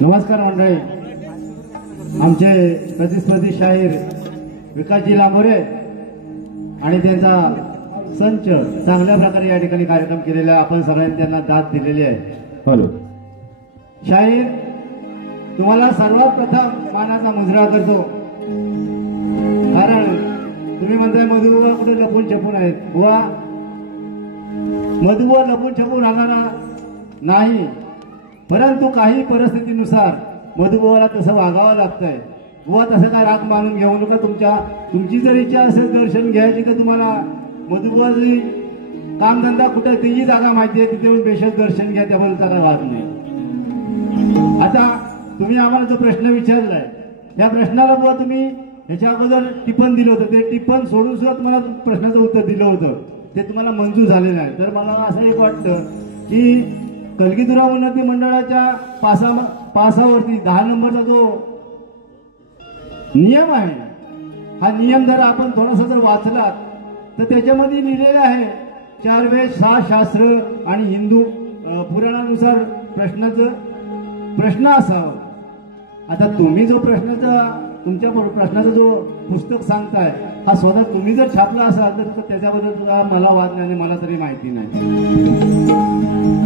नमस्कार मंडळी. आमचे प्रतिस्पर्धी शाहीर विकासजी लांबोरे आणि त्यांचा संच चांगल्या प्रकारे या ठिकाणी कार्यक्रम केलेला, आपण सगळ्यांनी त्यांना दाद दिलेली आहे. हॅलो शाहीर, तुम्हाला सर्वात प्रथम मानाचा मुजरा करतो, कारण तुम्ही म्हणताय मधुबुवा कुठे लपून छपून आहेत. बुवा, मधुबुवा लपून छपून राहणारा नाही, परंतु काही परिस्थितीनुसार मधुबुवाला तसं वागावं लागतंय. बुवा तसं काय राग मानून घेऊ नका. तुमची जर इच्छा असेल दर्शन घ्यायची तर तुम्हाला मधुबुवाची कामधंदा कुठे तीही जागा माहिती आहे, तिथे येऊन बेशक दर्शन घ्या, त्याबद्दल काय वाद नाही. आता तुम्ही आम्हाला जो प्रश्न विचारलाय त्या प्रश्नाला बुवा तुम्ही ह्याच्या अगोदर टिप्पण दिलं होतं, ते टिप्पण सोडून सुद्धा तुम्हाला प्रश्नाचं उत्तर दिलं होतं, ते तुम्हाला मंजूर झालेलं आहे. तर मला असं एक वाटतं की कलगीधरा उन्नती मंडळाच्या पासावरती 10 नंबरचा जो नियम आहे, हा नियम जर आपण थोडासा जर वाचलात तर त्याच्यामध्ये लिहिलेलं आहे 4 वेद 6 शास्त्र आणि हिंदू पुराणानुसार प्रश्न असावा. आता तुम्ही जो तुमच्या प्रश्नाचा जो पुस्तक सांगताय हा स्वतः तुम्ही जर छापला असाल तर त्याच्याबद्दल मला वाद नाही, मला तरी माहिती नाही.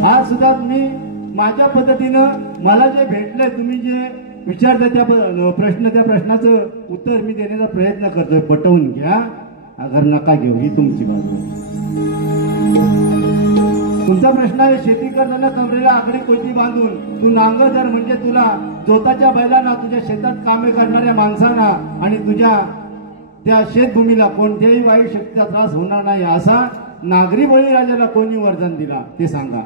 आज सुद्धा तुम्ही माझ्या पद्धतीनं मला जे भेटलंय, तुम्ही जे विचारताय त्या प्रश्नाचं उत्तर मी देण्याचा प्रयत्न करतोय. पटवून घ्या, अगर नका घेऊ, ही तुमची बाजू. तुमचा प्रश्न आहे, शेती करताना कमरेला आकडी कोयती बांधून तू नांगरधर म्हणजे तुला जोताच्या बैलांना, तुझ्या शेतात कामे करणाऱ्या माणसांना आणि तुझ्या त्या शेतभूमीला कोणत्याही वाईट शक्तीचा त्रास होणार नाही असा नागरी बळीराजाला कोणी वरदान दिला ते सांगा.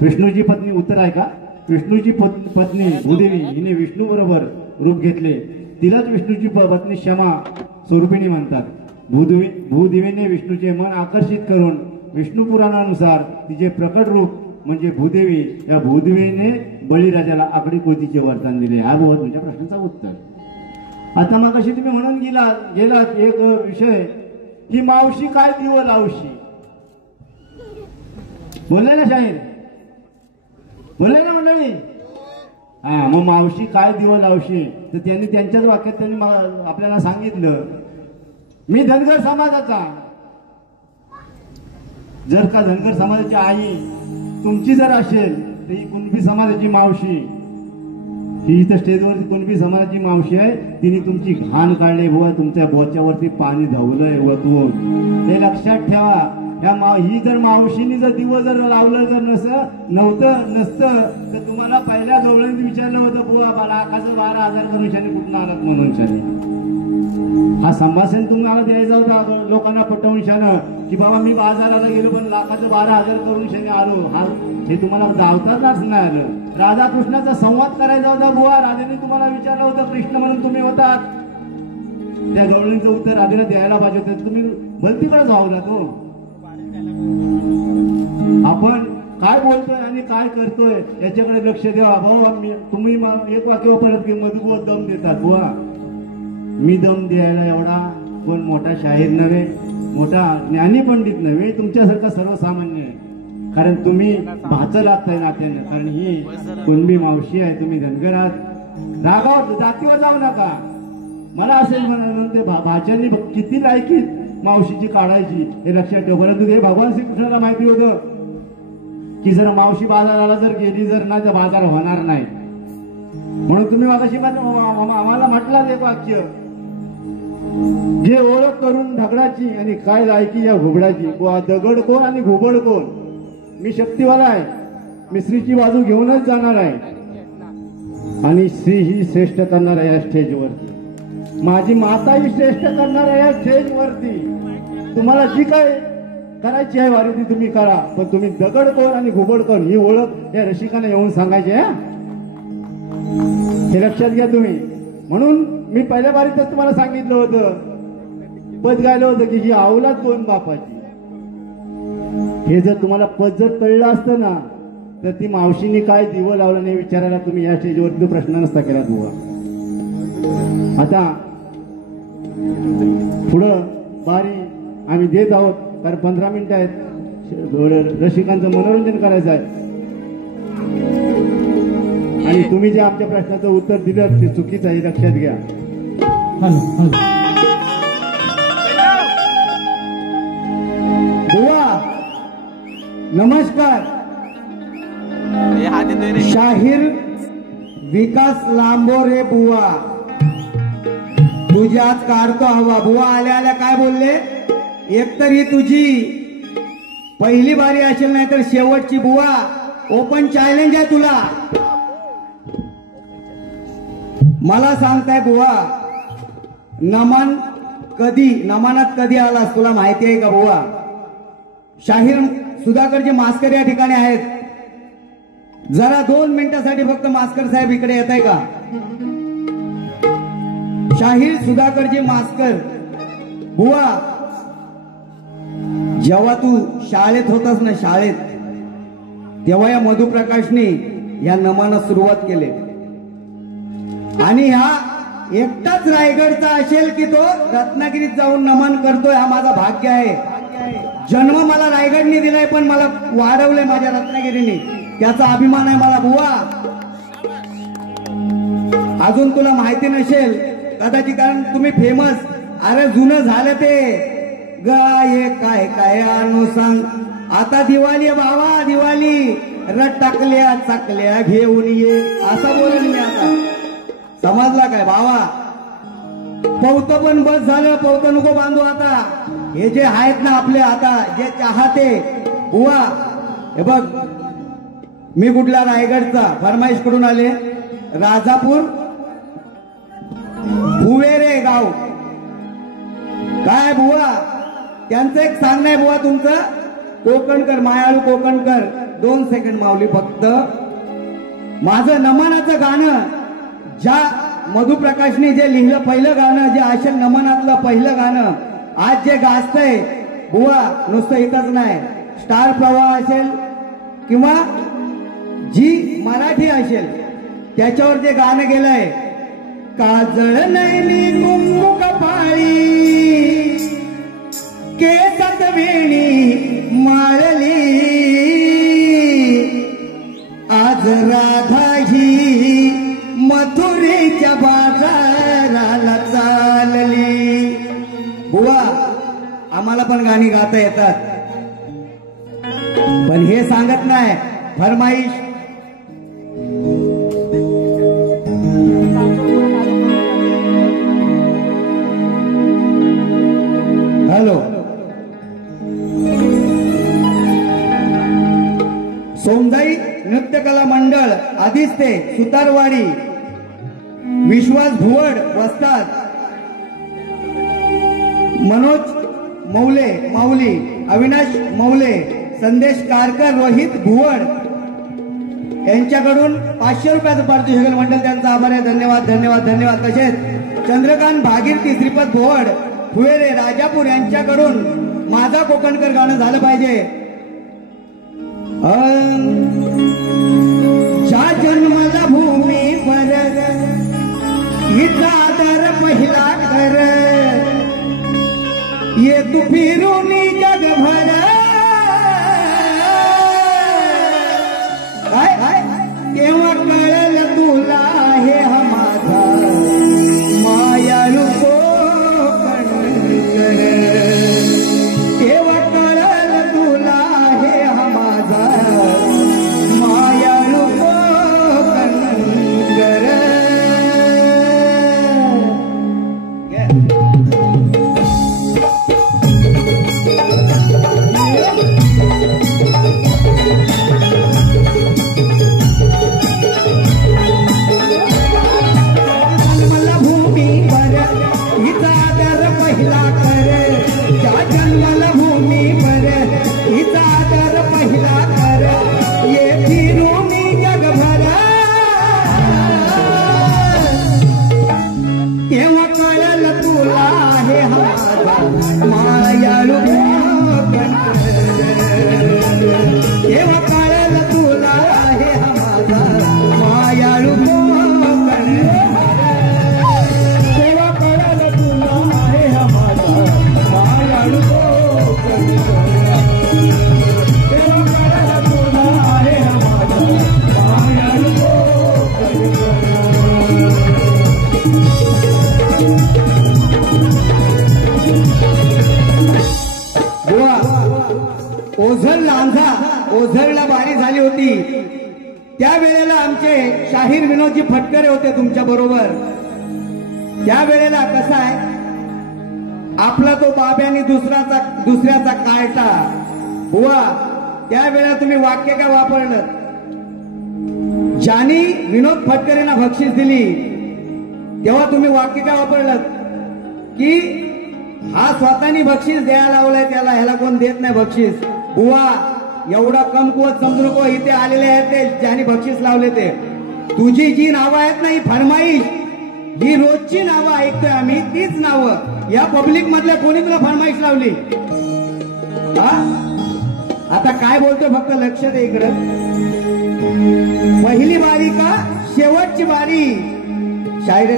विष्णूची पत्नी उत्तर आहे का? विष्णूची पत्नी भूदेवी हिने विष्णू बरोबर रूप घेतले, तिलाच विष्णूची पत्नी क्षमा स्वरूपिणी म्हणतात. भूदेवीने विष्णूचे मन आकर्षित करून विष्णू पुराणानुसार तिचे प्रकट रूप म्हणजे भूदेवी, या भूदेवीने बळीराजाला आकडी कोयतीचे वरदान दिले. हा बुवा तुमच्या प्रश्नाचा उत्तर. आता मग अशी तुम्ही म्हणून गेलात एक विषय की मावशी काय दिव लावशी, बोलले ना शाहीर, बोलले ना मंडळी. हा, मग मावशी काय दिव लावशी, तर त्यांनी त्यांच्याच वाक्यात त्यांनी आपल्याला सांगितलं, मी धनगर समाजाचा. जर का धनगर समाजाची आई तुमची जर असेल तर ही कुणबी समाजाची मावशी, ही इथं स्टेजवरती कुणबी समाजाची मावशी आहे, तिने तुमची घाण काढली बुवा, तुमच्या बोच्यावरती पाणी धावलंय वतवून. हे लक्षात ठेवा. ही जर मावशीने जर दिवस जर लावलं जर नसतं तर तुम्हाला पहिल्या जवळीत विचारलं होतं बुवा लाखाचं 12,000 करून शाने कुठून आलात म्हणून शाने. हा संभाषण तुम्हाला द्यायचा होता लोकांना पटवून शानं की बाबा मी बाजाराला गेलो पण लाखाचं 12,000 करून शाने आलो. हे तुम्हाला धावताच नाही आलं. राधाकृष्णाचा संवाद करायचा होता बुवा, राधेने तुम्हाला विचारलं होतं कृष्ण म्हणून तुम्ही होतात, त्या गवळींचं उत्तर राधेला द्यायला पाहिजे होतं, तुम्ही भलतीकडे धावला तो. आपण काय बोलतोय आणि काय करतोय याच्याकडे लक्ष द्या. भाऊ तुम्ही एक वाक्य वापरत की मधुबुवा दम देतात. बुवा मी दम द्यायला एवढा कोण मोठा शाहीर नव्हे, मोठा ज्ञानी पंडित नव्हे, तुमच्यासारखा सर्वसामान्य आहे. कारण तुम्ही भाचं लागताय नात्यानं, कारण ही कुणबी मावशी आहे, तुम्ही धनगर आहात. रागावर जातीवर जाऊ नका. मला असेल म्हणते भाच्यांनी किती लायकी मावशीची काढायची हे लक्षात ठेव. परंतु हे भगवान श्रीकृष्णाला माहिती होतं की जर मावशी बाजाराला जर गेली जर नाही तर बाजार होणार नाही. म्हणून तुम्ही मागाशी आम्हाला म्हटलं एक वाक्य, जे ओळख करून ढगडाची आणि काय लायकी या घुबडाची. दगड कोण आणि घुबड कोण? मी शक्तीवाला आहे, मी स्त्रीची बाजू घेऊनच जाणार आहे आणि स्त्री ही श्रेष्ठ करणार आहे या स्टेजवरती. माझी माता ही श्रेष्ठ करणार आहे या स्टेजवरती. तुम्हाला जी काय करायची आहे वारी ती तुम्ही करा, पण तुम्ही दगड कोण आणि घुबड कोण ही ओळख या रसिकांना येऊन सांगायची आहे, हे लक्षात घ्या तुम्ही. म्हणून मी पहिल्या बारीतच तुम्हाला सांगितलं होतं पद गायलं होतं की ही अवलाद दोन बापाची. हे जर तुम्हाला पद जर कळलं असतं ना तर ती मावशीने काय दिवं लावलं नाही विचारायला तुम्ही या स्टेजवरती प्रश्न नसता केला बुवा. आता पुढं बारी आम्ही देत आहोत कारण 15 मिनिटं आहेत. रसिकांचं मनोरंजन करायचं आहे आणि तुम्ही जे आमच्या प्रश्नाचं उत्तर दिलं ते चुकीचं आहे, लक्षात घ्या. बुवा नमस्कार. शाहीर विकास लांबोरे बुवा तुझ्यात काढतो हवा. बुवा आल्या आल्या काय बोलले, एकतर ही तुझी पहिली बारी असेल नाही तर शेवटची. बुवा ओपन चॅलेंज आहे तुला. मला सांगताय बुवा नमनात कधी आलास तुला माहिती आहे का बुवा? शाहीर सुधाकरचे मास्कर या ठिकाणी आहेत. जरा 2 मिनिटासाठी फक्त मास्कर साहेब इकडे येत आहे का? शाहीर सुधाकरचे मास्कर बुवा, जेव्हा तू शाळेत होतास ना शाळेत तेव्हा या मधुप्रकाशने या नमनास सुरुवात केली आणि हा एकटाच रायगडचा असेल की तो रत्नागिरीत जाऊन नमन करतोय. हा माझा भाग्य आहे. जन्म मला रायगडने दिलाय पण मला वाढवलंय माझ्या रत्नागिरीने, त्याचा अभिमान आहे मला बुवा. अजून तुला माहिती नसेल कदाचित कारण तुम्ही फेमस. अरे जुनं झालं ते गाय काय काय आणू सांग. आता दिवाळी बाबा दिवाळी रटाकल्या चाकल्या घेऊन ये असं बोलेल मी आता. समजला काय बाबा? पौत पण बस झालं, पौत नको बांधू आता. हे जे आहेत ना आपले आता जे चाहते बुवा, हे बघ मी कुठल्या रायगडचा फरमाईश कडून आले, राजापूर भुवेरे गाव. काय बुवा त्यांचं एक सांगणं आहे बुवा तुमचं. कोकणकर मायाळू कोकणकर 2 सेकंड मावली फक्त. माझं नमनाचं गाणं ज्या मधुप्रकाशने जे लिहिलं पहिलं गाणं जे असेल नमनातलं पहिलं गाणं आज जे गाजतंय बुवा, नुसतं इथंच नाही स्टार प्रवाह असेल किंवा जी मराठी असेल त्याच्यावर जे गाणं गेलंय, काजळ नैनी कुंकू कपाळी केसात वेणी माळली आज राधा ही मथुरेच्या बाजाराला चालली. बुवा आम्हाला पण गाणी गाता येतात पण हे सांगत नाही फरमाईश. हॅलो सोमदाई नृत्यकला मंडळ आदिस्ते सुतारवाडी विश्वास भुवड वस्ताद मनोज मौले माऊली अविनाश मौले संदेश कारकर रोहित भुवड यांच्याकडून 500 रुपयाचं पारितोषिक मंडळ त्यांचा आभार आहे. धन्यवाद धन्यवाद धन्यवाद. तसेच चंद्रकांत भागीरथी श्रीपद भुवड फुवेरे राजापूर यांच्याकडून माझा कोकणकर गाणं झालं पाहिजे. ज्या जन्मला भूमी पर हिचा आदर पहिला घर ये तू फिरून जगभर. केव्हा कळलं तुला हे हा माझा मायाळू कोकणकर. केव्हा कळलं तुला हे हा माझा मायाळू कोकणकर. तेव्हा कळलं तुला आहे हा माझा मायाळू कोकण तेव्हा कळलं तुला आहे हा माझा मायाळू कोकण तेव्हा कळलं तुला आहे हा माझा मायाळू कोकण ओझर लांझा ओझरला बारी झाली होती त्यावेळेला आमचे शाहीर विनोदजी फटकरे होते तुमच्या बरोबर. त्यावेळेला कसा आहे आपला तो बाब्यानी दुसऱ्याचा काळटा बुवा. त्यावेळेला तुम्ही वाक्य काय वापरलं ज्यांनी विनोद फटकरेंना बक्षीस दिली तेव्हा तुम्ही वाक्य काय वापरलं की हा स्वतःनी बक्षीस द्यायला लावलाय त्याला ह्याला कोण देत नाही बक्षीस. बुवा एवढा कमकुवत समजू नको इथे आलेले आहेत ते ज्यांनी बक्षीस लावले ते. तुझी जी नावं आहेत ना ही फरमाईश ही रोजची नावं ऐकतोय आम्ही तीच नावं या पब्लिक मधल्या कोणी तुला फरमाईश लावली हा. आता काय बोलतोय फक्त लक्ष दे इकडं. पहिली बारी का शेवटची बारी शायरी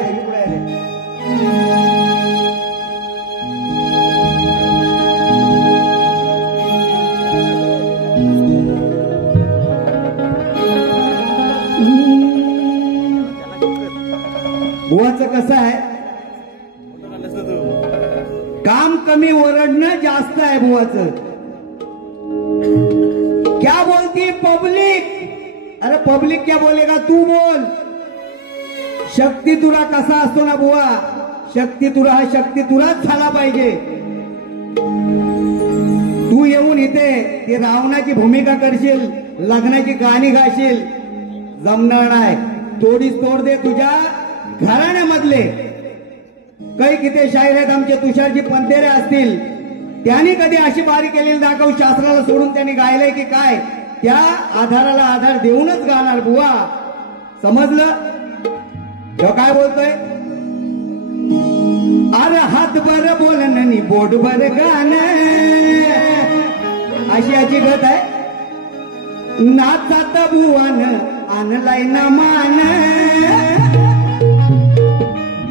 बुवाचं कसं आहे काम कमी ओरडणं जास्त आहे बुवाचं. क्या बोलती पब्लिक अरे पब्लिक क्या बोलेगा तू बोल. शक्ती तुरा कसा असतो ना बुवा शक्ती तुरा हा शक्ती तुराच झाला पाहिजे. तू येऊन इथे ते रावणाची भूमिका करशील लग्नाची गाणी गाशील जमणार नाही. तोडीस तोड दे तुझ्या घराण्यामधले काही किती शाहीर आहेत आमचे तुषारजी पंतेरे असतील त्यांनी कधी अशी बारी केलेली दाखव शास्त्राला सोडून त्यांनी गायलंय की काय त्या आधाराला आधार देऊनच गाणार बुवा. समजलं तो काय बोलतोय. अरे हात बर बोलन आणि बोट बर गाणं अशी याची गत आहे. नाचात बुवान आणलाय ना मान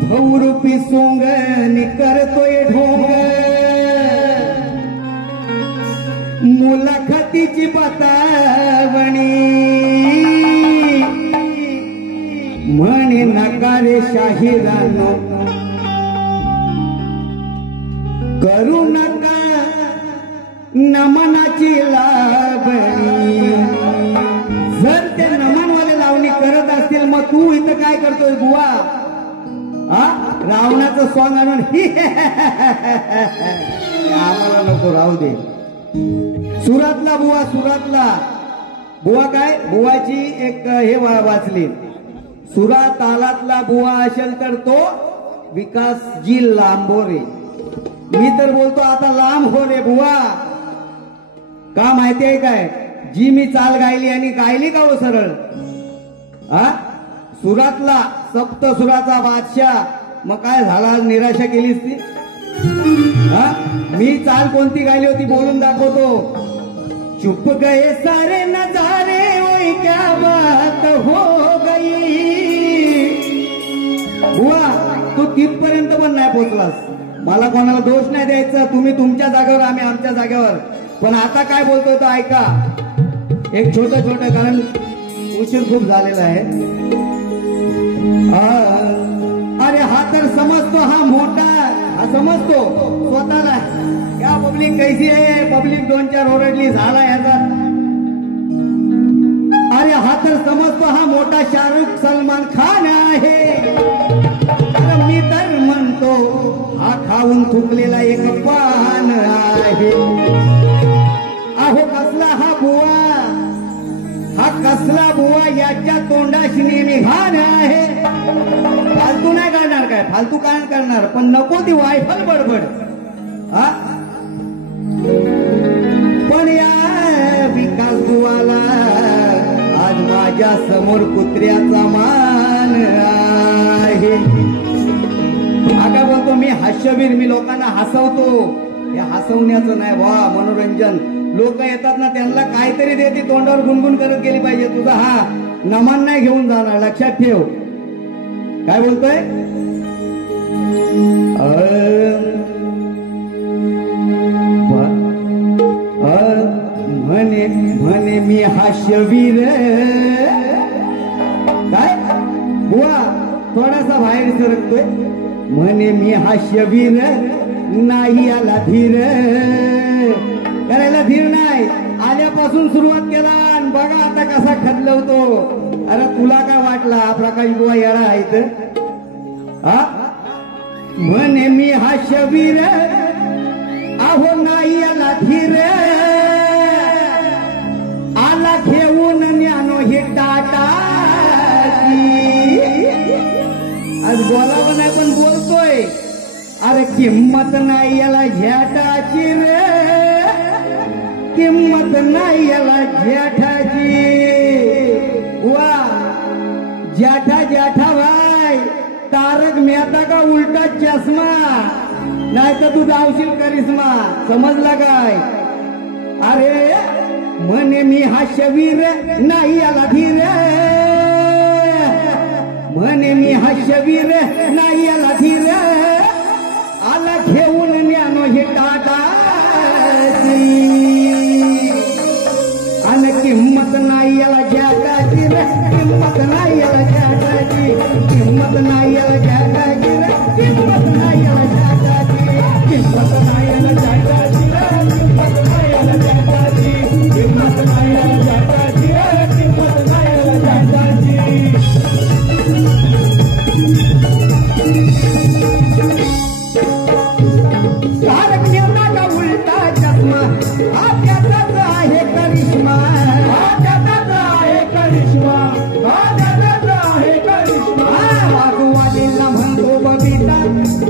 भौरूपी सोंग करतोय ढोंग मुलाखतीची बतावणी म्हणे नकारे शाहिरानो करू नका नमनाची लावणी. जर ते नमनवाले लावणी करत असतील मग तू इथं काय करतोय बुवा रावणाचं सॉंग आणून आम्हाला नको राहू दे. सुरातला बुवा सुरातला बुवा काय बुवाची एक हे वाचली सुरा तालातला बुवा असेल तर तो विकासजी लांबोरे. मी तर बोलतो आता लांब हो रे बुवा. का माहितीये काय जी मी चाल गायली आणि गायली का हो सरळ सुरातला सप्त सुराचा बादशाह मग काय झाला निराशा केलीस ती. मी चाल कोणती गायली होती बोलून दाखवतो. चुप गए सारे नजारे ओय क्या बात हो गई. बुवा तू तिथपर्यंत पण नाही पोचलास. मला कोणाला दोष नाही द्यायचा. तुम्ही तुमच्या जागेवर आम्ही आमच्या जागेवर. पण आता काय बोलतोय तो ऐका एक छोटं छोटं कारण उशीर खूप झालेला आहे. अरे हा तर समजतो हा मोठा हा समजतो स्वतःला क्या पब्लिक कैसी आहे पब्लिक 2-4 ओरडली झाला याचा. अरे हा तर समजतो हा मोठा शाहरुख सलमान खान आहे. मी तर म्हणतो हा खाऊन थुकलेला एक पान आहे. अहो कसला हा बुवा हा कसला बुवा याच्या तोंडाशी नेहमी घाण आहे. फालतू नाही करणार काय फालतू काय करणार पण नको ती वायफल बडबड. पण या विकास बुवाला आज माझ्या समोर कुत्र्याचा मान आहे. हा काय बोलतो मी हास्यवीर मी लोकांना हसवतो हे हसवण्याचं नाही वा मनोरंजन. लोक येतात ना त्यांना काहीतरी देते तोंडावर गुणगुण करत गेली पाहिजे. तुझा हा नमन नाही घेऊन जाणार, लक्षात ठेव. काय बोलतोय? म्हणे म्हणे मी हास्यवीर. काय बुवा थोडासा बाहेर सरकतोय. म्हणे मी हास्यवीर नाही आला धीर. करायला धीर नाही, आल्यापासून सुरुवात केला आणि बघा आता कसा खदलवतो. अरे तुला काय वाटला प्रकाश बुवा येडा आहे तर? म्हणे मी हास्यवीर अहो नाही आला धीर. आला घेऊन ज्ञानो हे टाटा. आज बोलावं नाही पण बोलतोय. अरे किंमत नाही याला झेठाची रे, किंमत नाही याला झेठाची. वा जेठा जेठा भाई तारक मेहता का उलटा चष्मा. नाही तर तू धावशील करिश्मा. समजला काय? अरे म्हणे मी हास्यवीर नाही याला धीर. म्हणे मी हास्यवीर नाही याला धीर. आला घेऊन ज्ञानो हे टाटा. आणि किंमत नाही याला झेठाची रे, किंमत नाही याला झेठाची. किंमत नाही याला झेठाची रे, किंमत नाही याला झेठाची. किंमत नाही याला झेठाची रे, किंमत नाही याला झेठाची. किंमत नाही याला झेठाची रे, किंमत नाही याला झेठाची. तारक मेहता का उलटा चष्मा हा त्याचाच आहे करिश्मा. हा त्याचाच आहे करिश्मा. हा त्याचाच आहे करिश्मा. वाघवालीला म्हणतो बबिता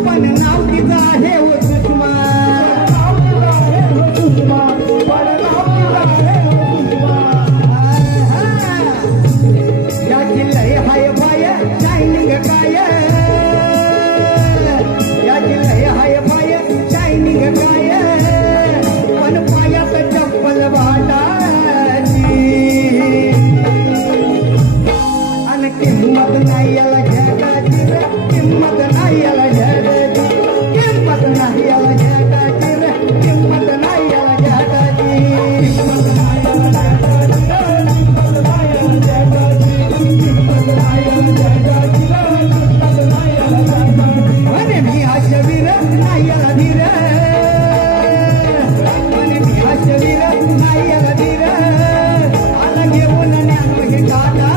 पण नाव तिचं आहे हो सुषमा. नाव तिचं आहे हो सुषमा. पण नाव तिचं आहे हो सुषमा. याची लय हाय पाय शायनिंग काय. याची लय हाय पाय शायनिंग काय. पण पायात चप्पल वाटाची. आणि किंमत नाही याला झेठाची रे, किंमत नाही याला झेठाची. किंमत नाही याला झेठाची रे, किंमत नाही याला झेठाची. किंमत नाही याला झेठाची रे, किंमत नाही याला झेठाची. किंमत नाही याला झेठाची रे, किंमत नाही याला झेठाची. म्हणे मी हास्यवीर नाही याला धीर. म्हणे मी हास्यवीर नाही याला धीर. आला घेऊन ज्ञानो हे टाटा.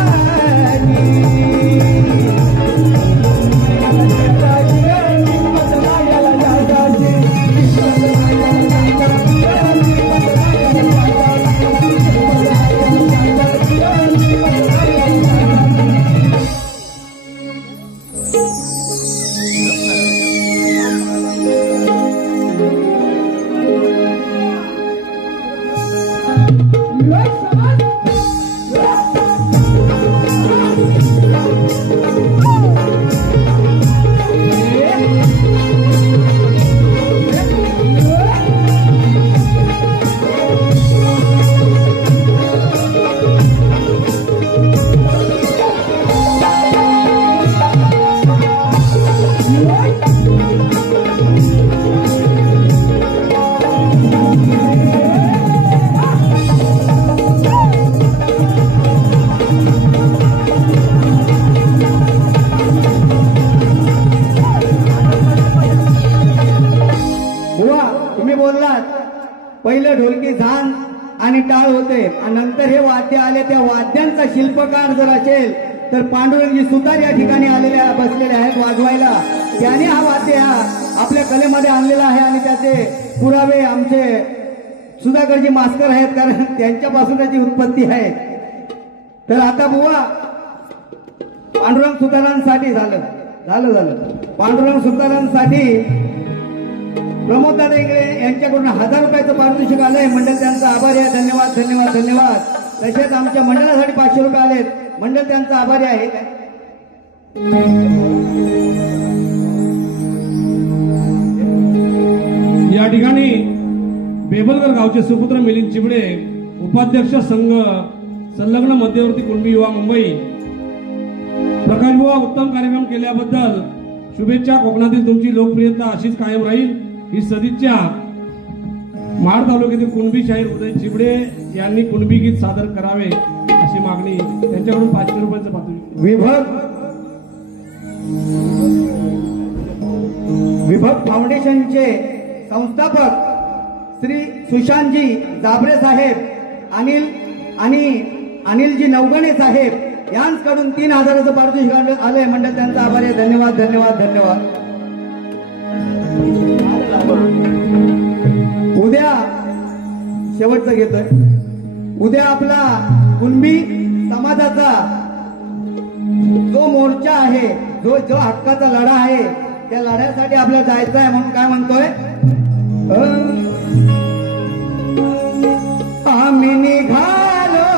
पहिले ढोलकी झांज आणि टाळ होते आणि नंतर हे वाद्य आले. त्या वाद्यांचा शिल्पकार जर असेल तर पांडुरंगजी सुतार या ठिकाणी आलेले बसलेले आहेत वाजवायला. त्याने हा वाद्य आपल्या कलेमध्ये आणलेला आहे आणि त्याचे पुरावे आमचे सुधाकरजी मास्कर आहेत, कारण त्यांच्यापासून त्याची उत्पत्ती आहे. तर आता बुवा पांडुरंग सुतारांसाठी झालं पांडुरंग सुतारांसाठी प्रमोददादा इंगळे यांच्याकडून 1000 रुपयाचं पारितोषिक आलंय. मंडळ त्यांचा आभारी आहे. धन्यवाद धन्यवाद धन्यवाद. तसेच आमच्या मंडळासाठी 500 रुपये आलेत. मंडळ त्यांचा आभारी आहे. या ठिकाणी बेबलकर गावचे सुपुत्र मिलिंद चिबडे, उपाध्यक्ष संघ संलग्न मध्यवर्ती कुणबी युवा मुंबई, प्रकाश बुवा उत्तम कार्यक्रम केल्याबद्दल शुभेच्छा. कोकणातील तुमची लोकप्रियता अशीच कायम राहील ही सदिच्छा. महाड तालुक्यातील कुणबी शाहीर उदय चिबडे यांनी कुणबी गीत सादर करावे अशी मागणी त्यांच्याकडून 500 रुपयांचं पाठवलं. विभग फाउंडेशनचे संस्थापक श्री सुशांतजी जाबरे साहेब अनिलजी नवगणे साहेब यांच्याकडून 3000चं पारितोषिक आले. मंडळ त्यांचा आभार आहे. धन्यवाद धन्यवाद धन्यवाद. उद्या शेवटचं घेतोय. उद्या आपला कुणबी समाजाचा जो मोर्चा आहे, जो हक्काचा लढा आहे, त्या लढ्यासाठी आपल्याला जायचं आहे. म्हणून काय म्हणतोय, आम्ही निघालो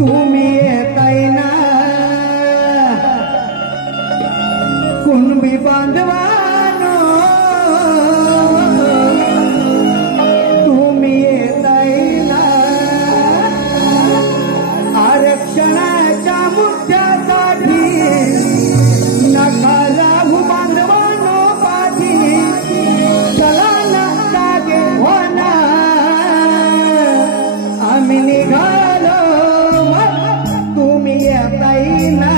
तुम्ही येताय ना, कुणबी बांधवानो तुम्ही येताय ना, आरक्षणाच्या मुद्द्यासाठी नका राहू बांधवानो पाठी, चला ना लागे होना, आम्ही निघालो मग तुम्ही येताय ना.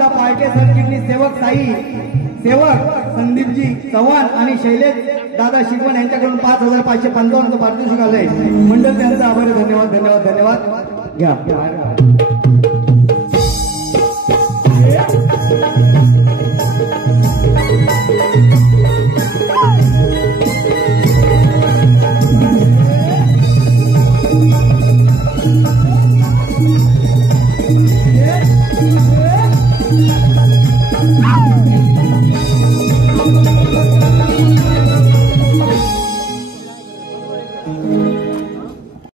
दादा पार्टे सरचिटणीस सेवक साई सेवक संदीपजी चव्हाण आणि शैलेश दादा शिकवण यांच्याकडून 5,555 पारितोषिक आलंय. मंडळ त्यांचा आभारी. धन्यवाद धन्यवाद धन्यवाद. घ्या.